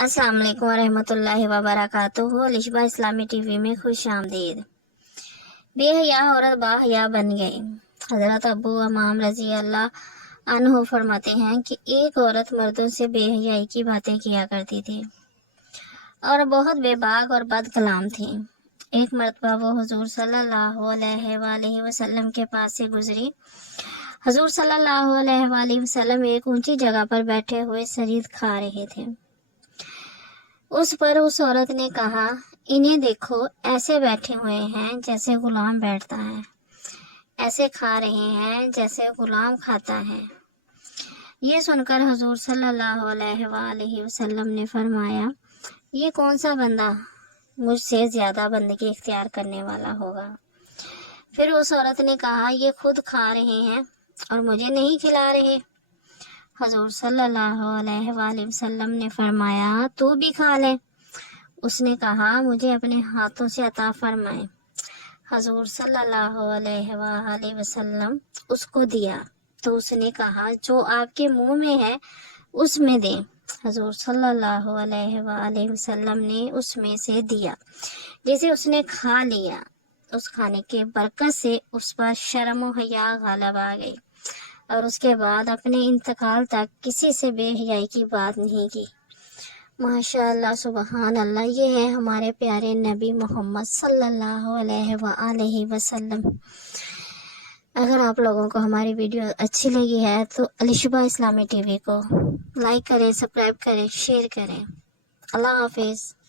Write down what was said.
السلام علیکم ورحمۃ اللہ وبرکاتہ۔ لشبہ اسلامی ٹی وی میں خوش آمدید۔ بے حیا عورت با حیا بن گئی۔ حضرت ابو امام رضی اللہ عنہ فرماتے ہیں کہ ایک عورت مردوں سے بے حیائی کی باتیں کیا کرتی تھی اور بہت بے باک اور بد کلام تھی۔ ایک مرتبہ وہ حضور صلی اللہ علیہ وآلہ وسلم کے پاس سے گزری۔ حضور صلی اللہ علیہ وآلہ وسلم ایک اونچی جگہ پر بیٹھے ہوئے شرید کھا رہے تھے۔ اس پر اس عورت نے کہا، انہیں دیکھو، ایسے بیٹھے ہوئے ہیں جیسے غلام بیٹھتا ہے، ایسے کھا رہے ہیں جیسے غلام کھاتا ہے۔ یہ سن کر حضور صلی اللہ علیہ وآلہ وسلم نے فرمایا، یہ کون سا بندہ مجھ سے زیادہ بندگی اختیار کرنے والا ہوگا؟ پھر اس عورت نے کہا، یہ خود کھا رہے ہیں اور مجھے نہیں کھلا رہے۔ حضور صلی اللہ علیہ وآلہ وسلم نے فرمایا، تو بھی کھا لے۔ اس نے کہا، مجھے اپنے ہاتھوں سے عطا فرمائے۔ حضور صلی اللہ علیہ وآلہ وسلم اس کو دیا تو اس نے کہا، جو آپ کے منہ میں ہے اس میں دیں۔ حضور صلی اللہ علیہ وآلہ وسلم نے اس میں سے دیا جسے اس نے کھا لیا۔ اس کھانے کے برکت سے اس پر شرم و حیا غالب آ گئی اور اس کے بعد اپنے انتقال تک کسی سے بے حیائی کی بات نہیں کی۔ ماشاء اللہ، سبحان اللہ، یہ ہے ہمارے پیارے نبی محمد صلی اللہ علیہ وآلہ وسلم۔ اگر آپ لوگوں کو ہماری ویڈیو اچھی لگی ہے تو الشبہ اسلامی ٹی وی کو لائک کریں، سبسکرائب کریں، شیئر کریں۔ اللہ حافظ۔